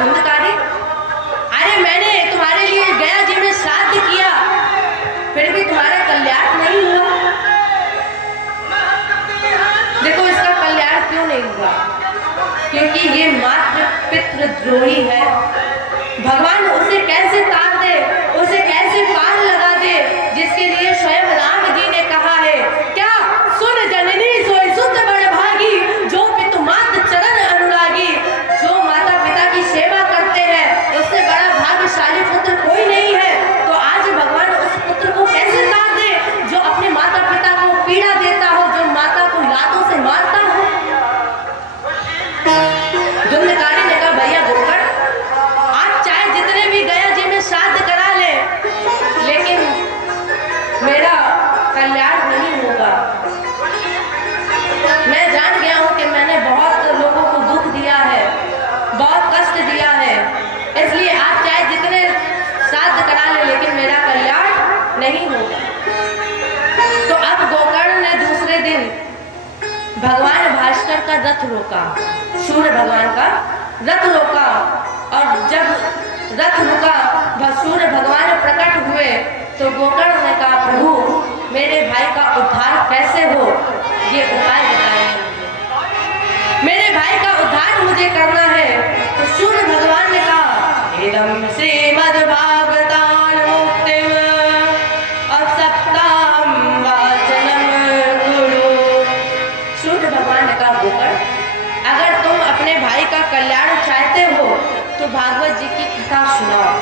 धुंधकारी, अरे मैंने तुम्हारे लिए गया जी में श्राद्ध किया, फिर भी तुम्हारा कल्याण नहीं हुआ। देखो इसका कल्याण क्यों नहीं हुआ? क्योंकि ये मात्र पितृद्रोही है। भगवान उसे कैसे तार दे, उसे कैसे पार लगा दे, जिसके लिए स्वयं राम जी ने कहा है, क्या सुन जननी सोई सुत बड़ भागी, जो पितु मात चरण अनुरागी। जो माता पिता की सेवा करते हैं उससे बड़ा भाग्यशाली पुत्र कोई नहीं है। तो आज भगवान उस पुत्र को कैसे तार दे जो अपने माता पिता को पीड़ा देता हो, जो माता को लातों से मारता हो। धुंधकारी ने कहा, भैया गोकर्ण, आप चाहे जितने भी गया जी में श्राद्ध करा ले, लेकिन मेरा कल्याण नहीं होगा। मैं जान गया हूं कि मैंने बहुत लोगों को दुख दिया है, बहुत कष्ट दिया है, इसलिए आप चाहे जितने श्राद्ध करा ले, लेकिन मेरा कल्याण नहीं होगा। तो अब गोकर्ण ने दूसरे दिन भगवान भास्कर का रथ रोका, सूर्य भगवान का रथ रोका, और जब रथ रुका, सूर्य भगवान प्रकट हुए, तो गोकर्ण ने कहा, प्रभु मेरे भाई का उद्धार कैसे हो, ये उपाय बताइए मुझे, मेरे भाई का उद्धार मुझे करना है। तो सूर्य भगवान ने कहा, इदं श्रीमद्भागवतां मुक्तिम् असक्तां वाचनं कुरु। सूर्य भगवान ने कहा, गोकर्ण, अगर तुम अपने भाई का कल्याण चाहते हो तो भागवत जी की कथा सुनाओ।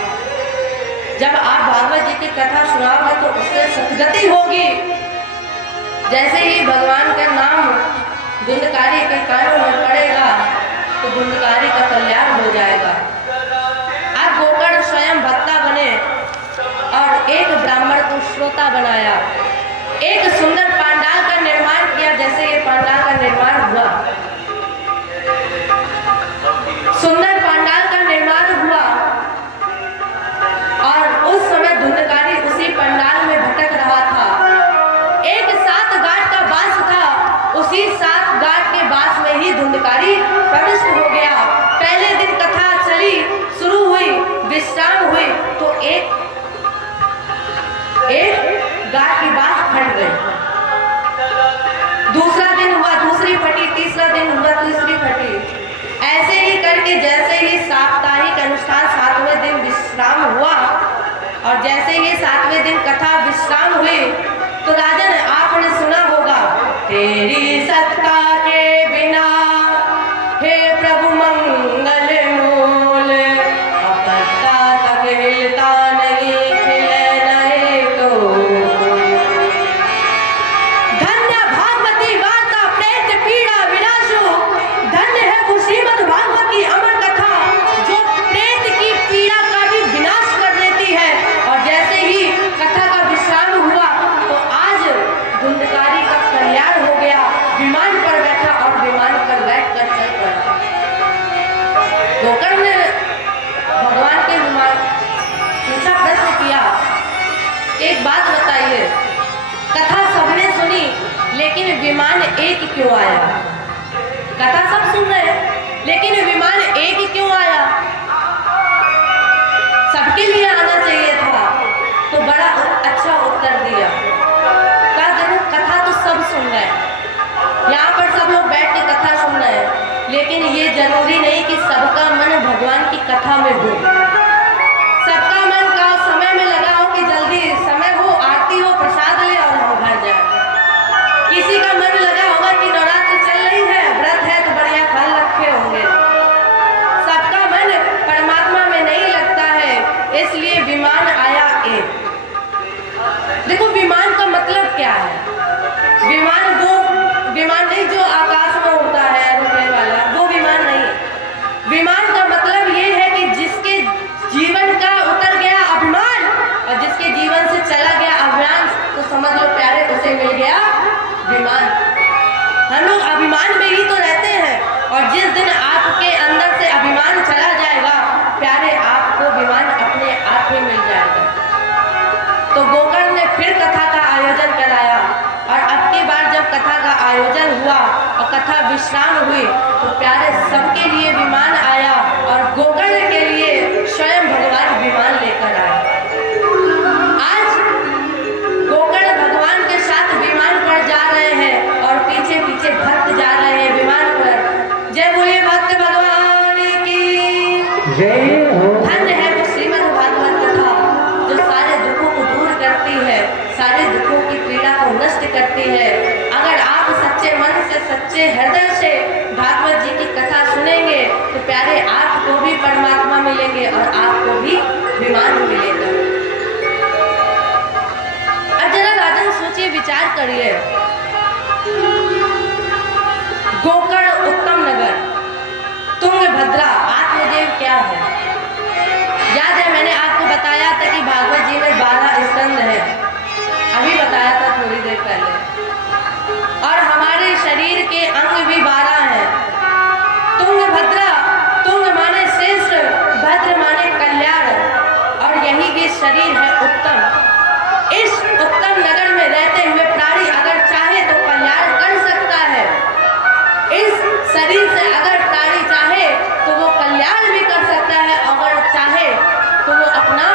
जब आप भागवत जी की कथा सुनाओगे तो उससे सद्गति होगी। जैसे ही भगवान का नाम धुंधकारी के कानों में पड़ेगा तो धुंधकारी का कल्याण हो जाएगा। अब गोकर्ण स्वयं भक्ता बने और एक ब्राह्मण को श्रोता बनाया, एक सुंदर पांडाल का निर्माण किया। जैसे ये पांडाल का निर्माण हुआ, सुंदर पांडाल का निर्माण हुआ, और उस समय धुंधकारी उसी पंडाल में भटक रहा था। एक 7 गांठ का बांस था, उसी 7 गांठ के बांस में ही धुंधकारी प्रविष्ट हो गया। पहले दिन कथा चली, शुरू हुई, विश्राम हुई, तो एक गांठ की बांस फट गई। दूसरा दिन हुआ, दूसरी फटी, तीसरा दिन हुआ, तीसरी फटी। ऐसे ही करके जैसे ही साप्ताहिक अनुष्ठान 7वें दिन विश्राम हुआ, और जैसे ही 7वें दिन कथा विश्राम हुई, तो राजन आपने सुना होगा, तेरी सत्ता के बिना हे प्रभु मंगल मूल, अपत्ता तक हिलता नहीं, खिले नहीं तो। धन्य भागवती वार्ता प्रेत पीड़ा विनाशु, धन्य है वो श्रीमद् भागवत की अमर कथा जो प्रेत की पीड़ा का भी विनाश कर देती है। और जैसे ही कथा का विश्राम हुआ तो आज धुंधकारी का कल्याण हो गया। विमान पर बैठा और विमान पर बैठकर चल पड़ा। गोकर्ण ने भगवान के विमान पूछा, प्रश्न किया, एक बात बताइए, कथा सबने सुनी लेकिन विमान एक क्यों आया? कथा सब सुन रहे लेकिन विमान एक क्यों आया? सबके लिए आना चाहिए था। तो बड़ा अच्छा उत्तर दिया। कहा, देखो कथा तो सब सुन रहे हैं, यहाँ पर सब लोग बैठ के कथा सुन रहे हैं, लेकिन ये जरूरी नहीं कि सबका मन भगवान की कथा में हो। सबका मन का समय में लगा हो कि जल्दी समय हो, आरती हो, प्रसाद ले और हम घर जाए। किसी का मन लगा होगा कि नवरात्र चल रही है, व्रत है तो बढ़िया फल रखे होंगे। सबका मन परमात्मा में नहीं लगता है, इसलिए विमान आया एक। देखो विमान का मतलब क्या है? विमान वो विमान नहीं जो आकाश में उड़ता है एरोप्लेन वाला, वो विमान नहीं। विमान का मतलब ये है कि जिसके जीवन का उतर गया अभिमान और जिसके जीवन से चला गया अभिमान, तो समझ लो प्यारे उसे मिल गया विमान। हम लोग अभिमान में ही तो रहते हैं, और जिस दिन आपके अंदर से अभिमान चला जाएगा प्यारे, आपको विमान अपने आप ही मिल जाएगा। तो गोकर्ण ने फिर कथा का आयोजन कराया, और अब की बार जब कथा का आयोजन हुआ और कथा विश्राम हुई तो प्यारे सबके लिए विमान आया और गोकर्ण के लिए स्वयं भगवान विमान लेकर आए। आज गोकर्ण भगवान के साथ विमान पर जा रहे हैं और पीछे पीछे भक्त जा रहे हैं विमान पर। जय बोलिए भक्त भगवान की जय हो। धन्य है वो श्रीमद् भागवत कथा जो सारे दुखों को दूर करती है, सारे दुखों की पीड़ा को नष्ट करती है। अगर आप सच्चे मन से सच्चे हृदय से भागवत जी की कथा सुनेंगे तो प्यारे आपको भी परमात्मा मिलेंगे और आपको भी विमान मिलेगा। अब जरा राजन सोचिए, विचार करिए, गोकर्ण उत्तम नगर, तुंगभद्रा आत्मदेव क्या है? याद है मैंने आपको बताया था कि भागवत जी में 12 स्कंद है, अभी बताया था थोड़ी देर पहले, और हमारे शरीर के अंग भी 12 हैं। तुंगभद्रा, तुंग माने श्रेष्ठ, भद्र माने कल्याण, और यही ये शरीर है उत्तम। इस उत्तम नगर में रहते हुए प्राणी अगर चाहे तो कल्याण कर सकता है। इस शरीर से अगर प्राणी चाहे तो वो कल्याण भी कर सकता है, अगर चाहे तो वो अपना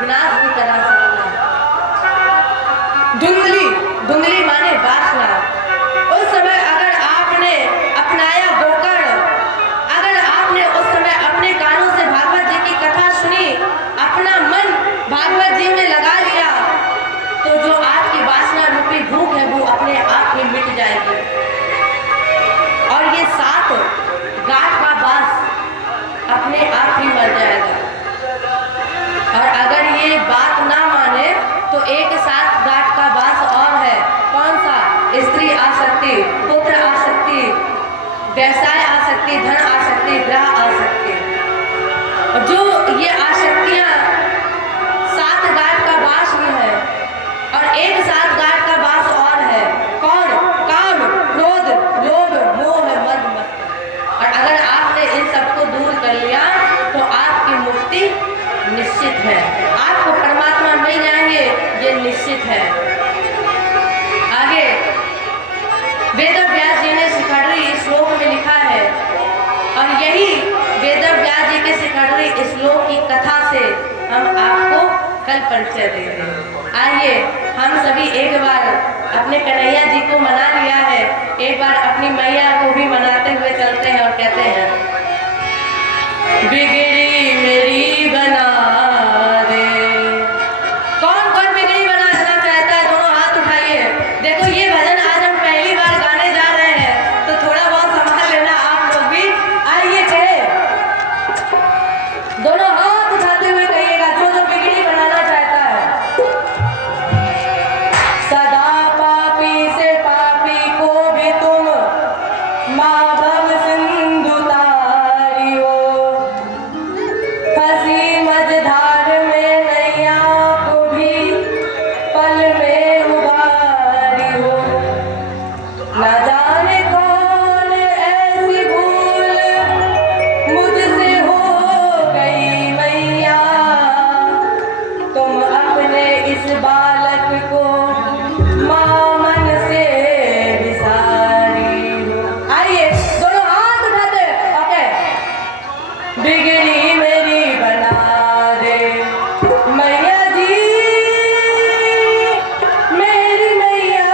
विनाश भी करा सकता है। धुंधली, धुंधली माने वासना। उस समय अगर आपने अपनाया गोकर्ण, अगर आपने उस समय अपने कानों से भागवत जी की कथा सुनी, अपना मन भागवत जी में लगा लिया, तो जो आपकी वासना रूपी भूख है वो अपने आप ही मिट जाएगी और ये 7 गांठ का बास अपने आप ही मर जाएगा। और अगर ये बात ना माने तो एक 7 गांठ का बास और है। कौन सा? स्त्री आसक्ति, पुत्र आसक्ति, व्यवसाय आसक्ति, धन आसक्ति, ग्रह आसक्ति। और जो ये आसक्तियां 7 गांठ का बास ही है और एक 7 गांठ का बास और है। कौन? काम, क्रोध, लोभ, मोह, मद, मत्सर। और अगर आपने इन सबको दूर कर लिया तो आपकी मुक्ति निश्चित है, आपको परमात्मा मिल जाएंगे, ये निश्चित है। आगे वेदव्यास जी ने शिखंडी श्लोक में लिखा है और यही वेदव्यास जी के शिखंडी श्लोक की कथा से हम आपको कल परिचय देंगे। आइए हम सभी एक बार अपने कन्हैया जी को मना लिया है, एक बार अपनी मैया को भी मनाते हुए चलते हैं और कहते हैं, बिगड़ी मेरी बना दे। कौन कौन बिगड़ी बनाना चाहता है? दोनों हाथ उठाइए। देखो ये भजन आज हम पहली बार गाने जा रहे हैं तो थोड़ा बहुत संभाल लेना आप लोग भी। आइए कहे, दोनों हाथ उठाते हुए कहिएगा जो जो बिगड़ी बनाना चाहता है। सदा पापी से पापी को भी तुम माँ भव सिंधु तारियो, फंसी मझधार में नैया को भी पल में उबारियो। न जाने कौन ऐसी भूल मुझसे हो गई मैया, तुम अपने इस बालक को माँ मन से विसारी हो। आइए दोनों हाथ उठाते, ओके। बिगड़ी मेरी बना दे मैया जी, मेरी मैया।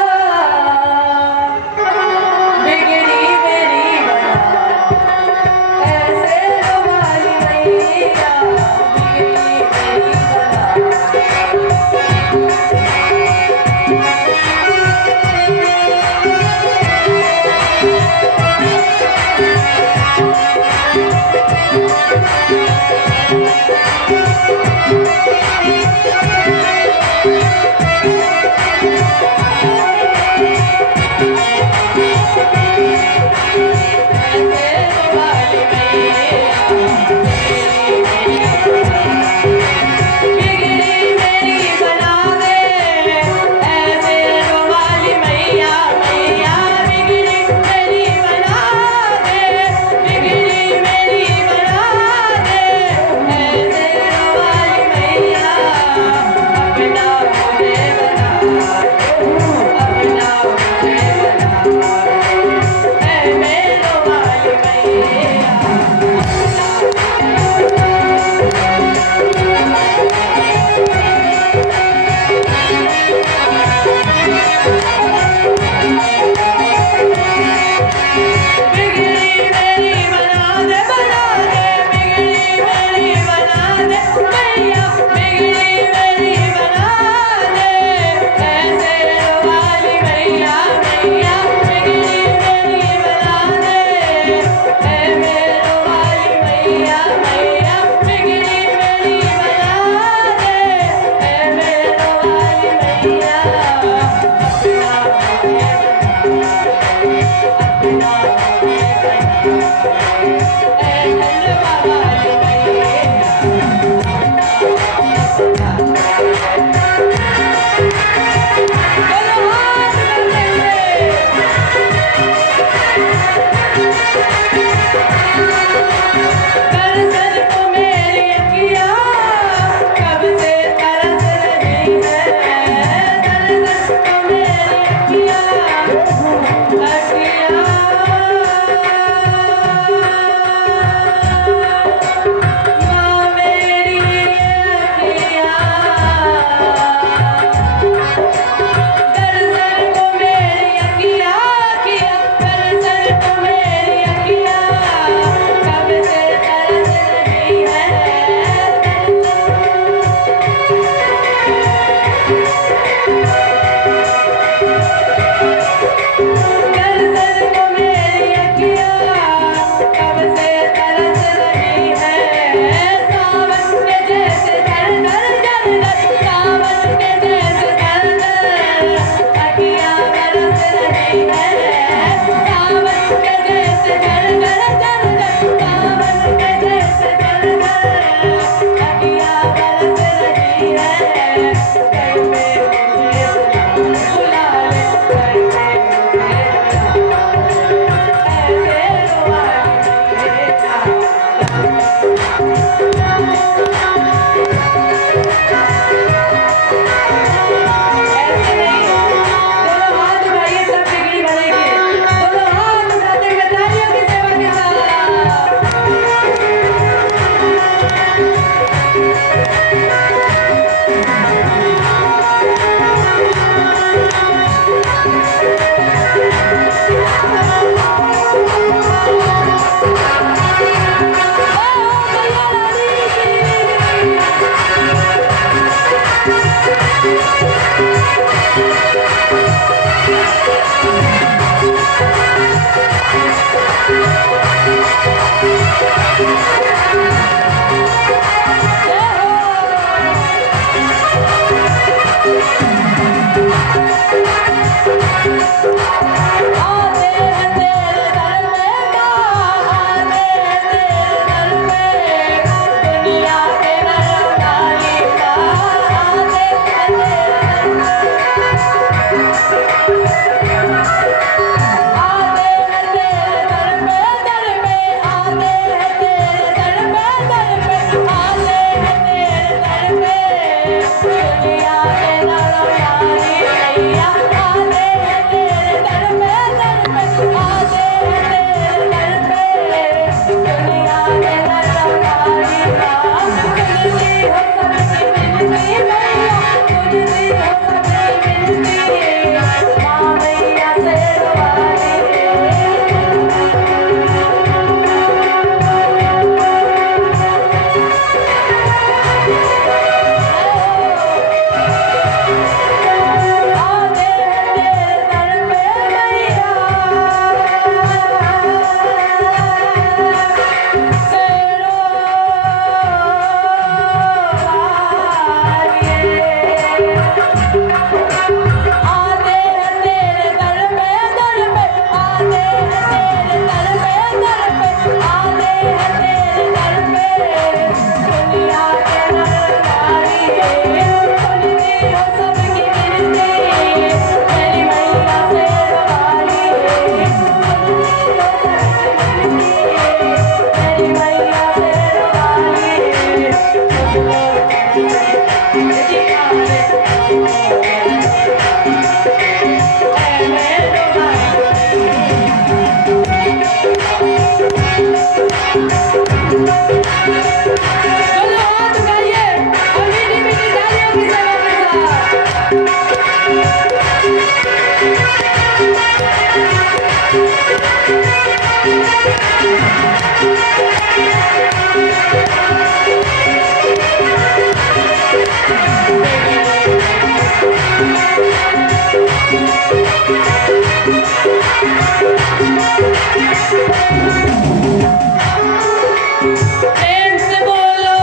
प्रेम से बोलो,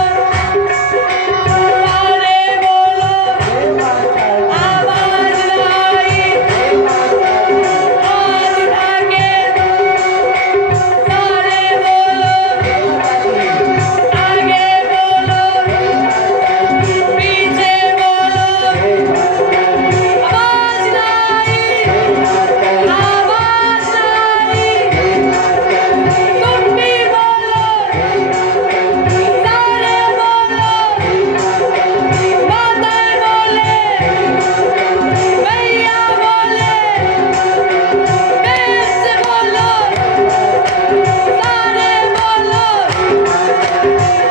सारे बोलो, आवाज लाई, हाथ उठा के, सारे बोलो, आगे बोलो, पीछे बोलो, आवाज लाई, आवाज लाई, तुम भी बोलो, सारे बोलो, माताएं बोले, भैया बोले, प्रेम से बोलो, सारे बोलो,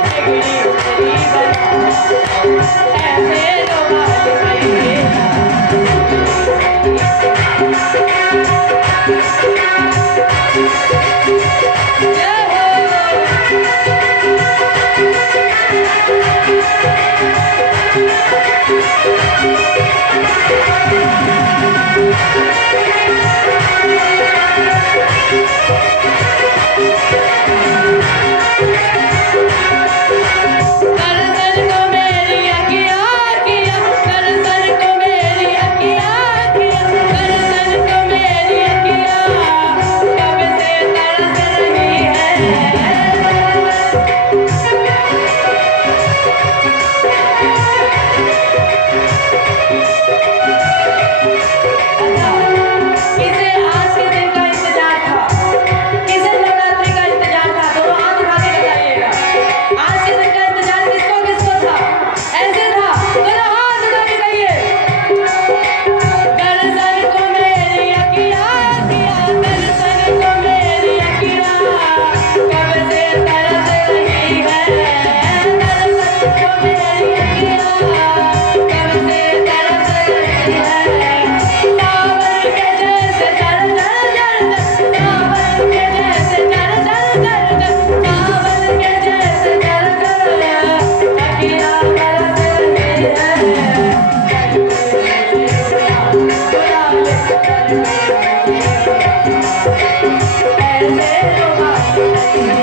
बिगड़ी तेरी बना, ऐसे रुमाल कहिए दर्शन को मेरी अखियाँ किया, दर्शन को मेरी अखियाँ किया, दर्शन को मेरी अखियाँ कब से तरस रही है। किसे आज के दिन का इंतजार था, किसे नवरात्रि का इंतजार था, दोनों हाथ उठा के बताइएगा। आज के दिन का इंतजार किसको किसको था, ऐसे था, दोनों हाथ उठा के कहिए। दर्शन को मेरी अखियाँ किया, दर्शन को मेरी अखियाँ कब से तरस रही है। दर्शन को मेरी अखियाँ कब से तरस रही है। सावन के जैसे जर जर जर जर, सावन के जैसे जर जर जर जर, सावन के जैसे जर जर अखियाँ बरस रही है। ऐसे रुमाल कहिए,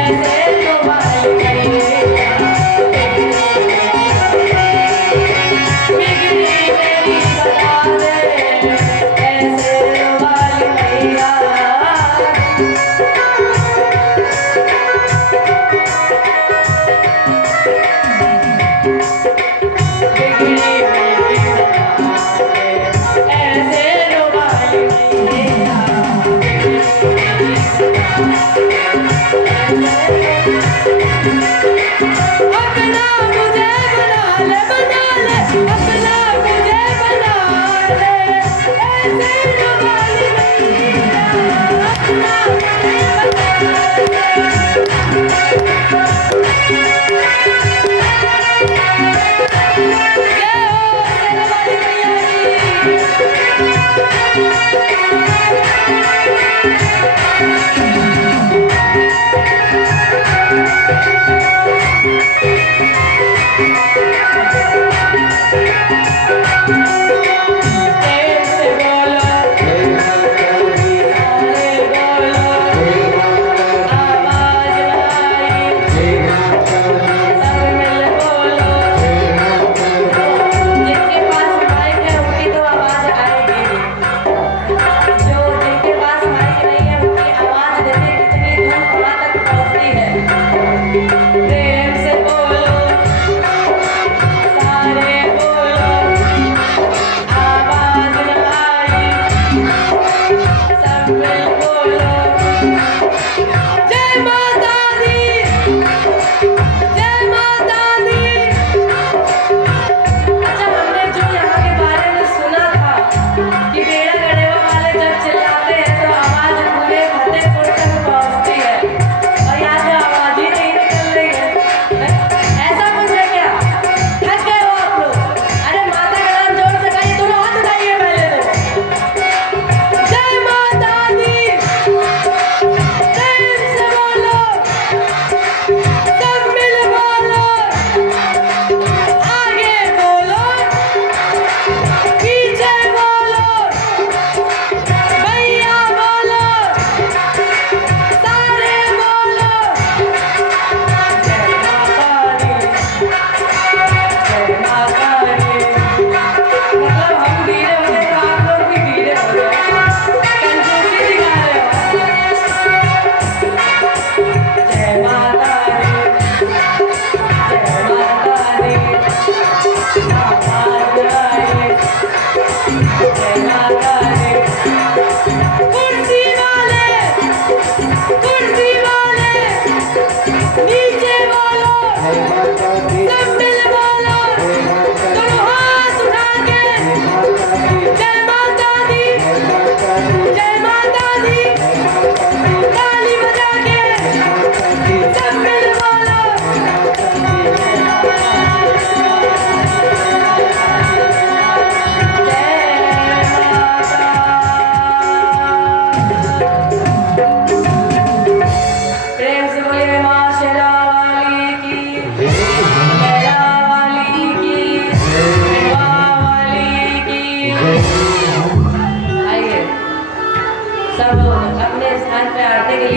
ऐसे रुमाल कहिए, बिगड़ी तेरी बना दे, ऐसे रुमाल कहिया। बिगड़ी मेरी बना दे, ऐसे रुमाल कहिया। अपना मुझे बना ले, बना ले, अपना मुझे बना ले, ऐसे रुमाल कहिया। अपना मुझे बना ले। जय हो शेरा वाली मैया प्रेम से बोलो, सारे बोलो, आवाज लाई, सब मिल बोलो। जिनके पास माइक है उनकी तो आवाज आएगी।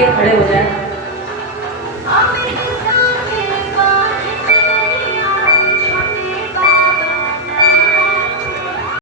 लिए खड़े हो जाए।